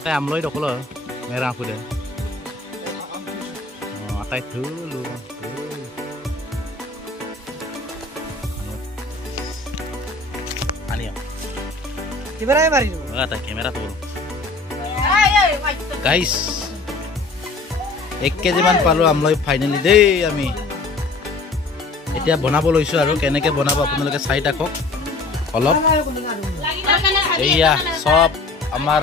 Atai amloi dok lo, merah aku deh. Oh, atai dulu. Ani ya. Kamera mari dulu. Atai kamera tuh. Guys, 1 kg মান পালো আমলৈ finally দেই আমি এতিয়া বনাব লৈছো আৰু কেনেকৈ বনাব আপোনালোকে চাই থাকক অলপ এইয়া সব আমাৰ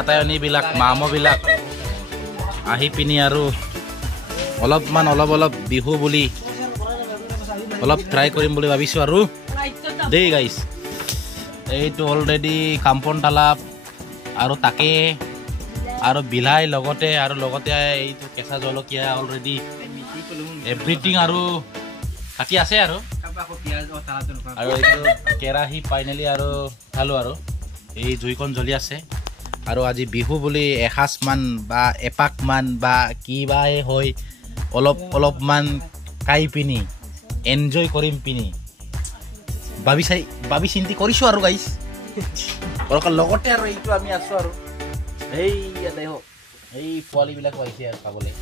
আটায়নি বিলাক মামো বিলাক আহি পিনি আৰু অলপ বিহু বুলি অলপ ট্ৰাই কৰিম বুলি ভাবিছো আৰু দেই গাইস এইটো অলৰেডি কাম্পন তালাপ আৰু তাকে আৰু বিলাই লগতে এইটো কেঁচা জলকীয়া অলৰেডি এভৰিথিং আৰু কাটি আছে আৰু এইটো কেৰাহী ফাইনেলি আৰু খালো আৰু এই জুইখন জ্বলি আছে আৰু আজি বিহু বুলি এসাজ মান বা এপাক মান বা কিবা হয় অলপমান কাই পিনি এনজয় কৰিম পিনি ভাবি চিন্তি কৰিছো আৰু গাইস লগতে আৰু এইটো আমি আছো আৰু এই পোৱালি বিলাক আহিছে আৰু খাবলৈ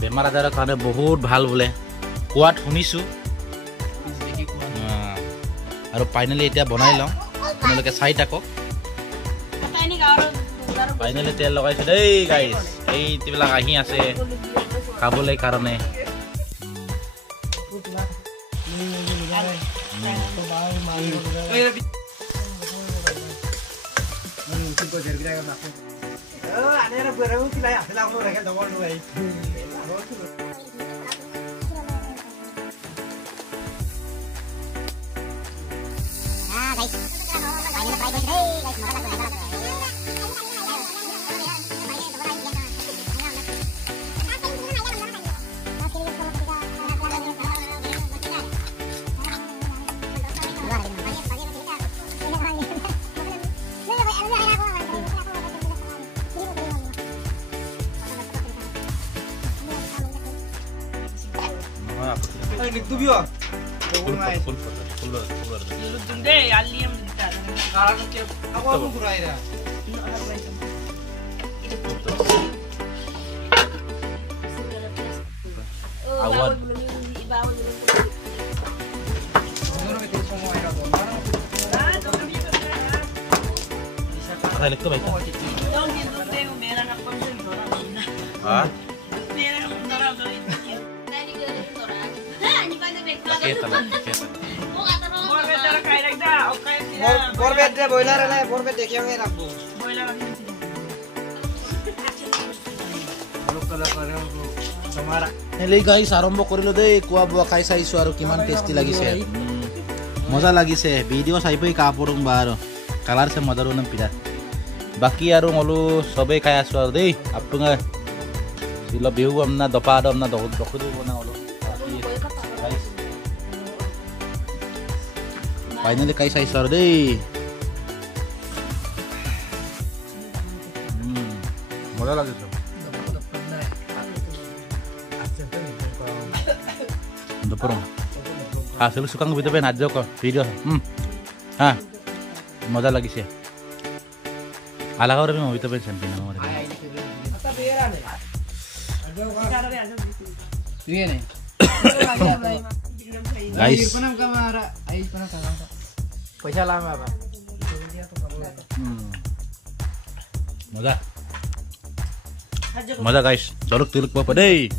বেমাৰ আজাৰৰ কাৰণে বহুত ভাল বোলে কোৱাত শুনিছো আৰু ফাইনেলি এতিয়া বনাই লওঁ আপোনালোকে চাই থাকক ফাইনেলি তেল লগাইছো দেই গাইস এইবিলাক আহি আছে খাবলৈ কাৰণে Lihat baik. Hah? Hello guys, আৰম্ভ কৰিলো দেই কোৱা বুৱা খাই চাইছো আৰু কিমান টেস্টি লাগিছে মজা লাগিছে ভিডিও চাই পই কাপৰং বাৰ কালাৰ সে মজাৰো নাম পিৰা বাকি আৰু মলো সবে খাই আছো আৰু দেই আপুঙা সিল বিহু আমনা দপা আমনা দখদু বনা হলো ফাইনালি খাই চাইছো আৰু দেই মজা লাগিছে Doporong. Hasil suka ngebit apa aja kok video. Modal lagi sih. Ala kau orang mau bit apa sampai nama mereka. Guys. Pesa lama apa? Modal guys. Dorok tiluk apa deh?